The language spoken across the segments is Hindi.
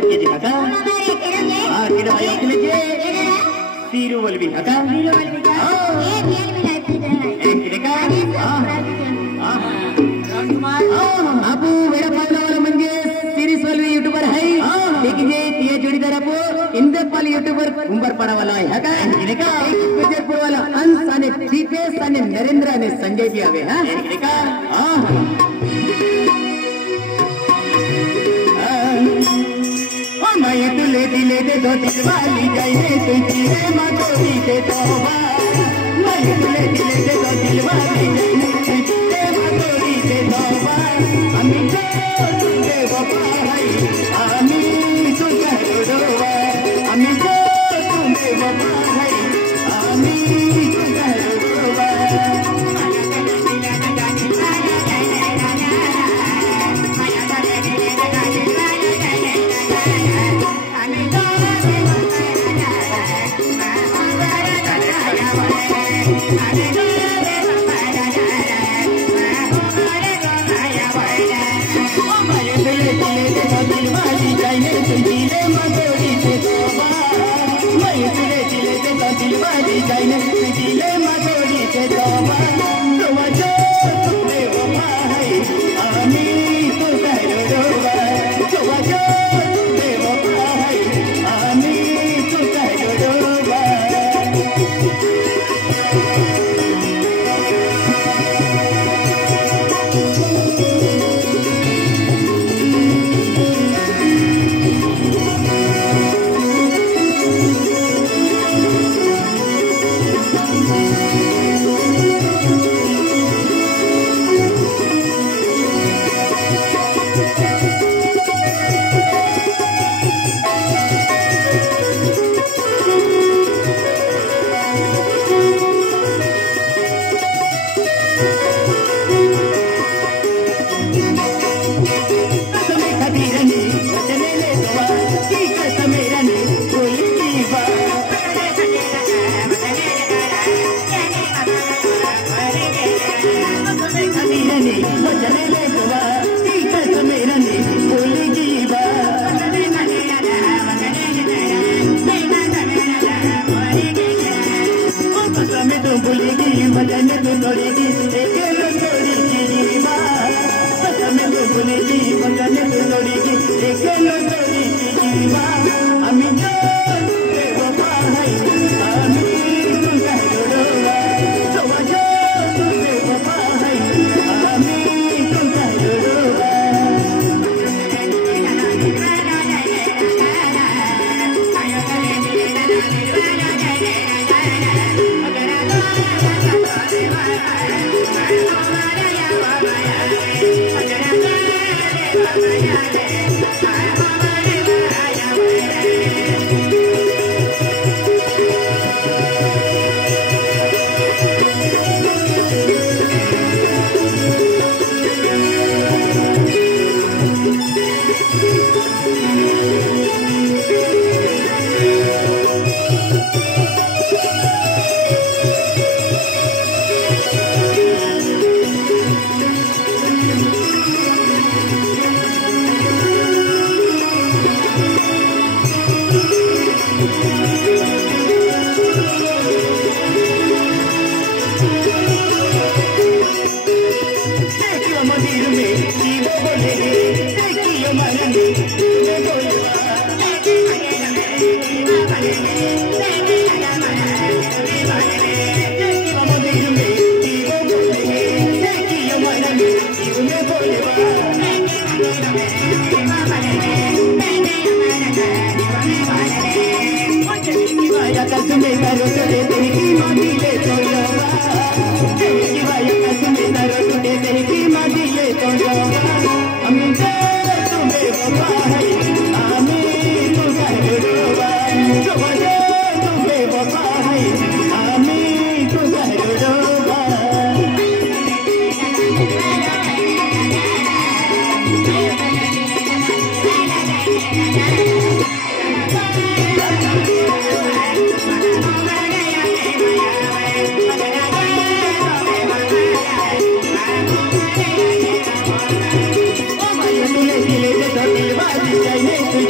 Mayat ke haka. Ah, kira ayo kile ke. Siru walbi haka. Siru walbi ka. Biar life kita hai. Kile ka. आपू मेरा पालना वाला म्हणजे सिरीज वाली यूट्यूबर है लेकिन ये जोड़ीदार आपू इंदर पाली यूट्यूबर कुंभार पड़ा वाला है का kile ka. विजयपुर वाला अंश आणि दीपेश आणि नरेंद्र आणि संजय भी आवे हां kile ka. मैं तुले दिले दे दो दिलवाली जाइने तुझी रे मातोरी से तौबा मैं तुले दिले दे दो दिलवाली जाइने तुझी रे मातोरी से तौबा अमी तो तुझे वफा है अमी तुझे रोवा अमी तो तुझे वफा है अमी तुझे रोवा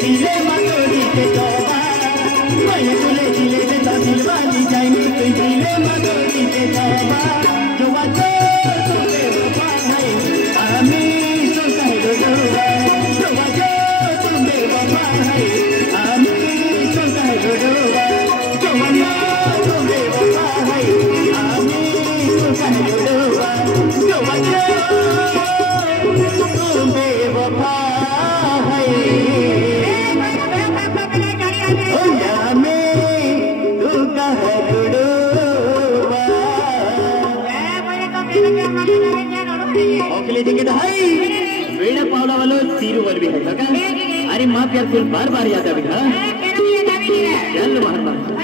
दिले तौबा जो वादो तो बेवफा है आमी तो कह डोडोबा जो वादो तो बेवफा है आमी तो कह डोडोबा जो वादो तो बेवफा है आमी तो कह डोडोबा जो वादो तो बेवफा है ओ आमी तो कह डोडोबा ओके ठीक है हाय वेड़ा पावला वालों तीरू वाल भी है का अरे माँ प्यार फुल बार बार याद आ भी हाँ चल बाहर बाहर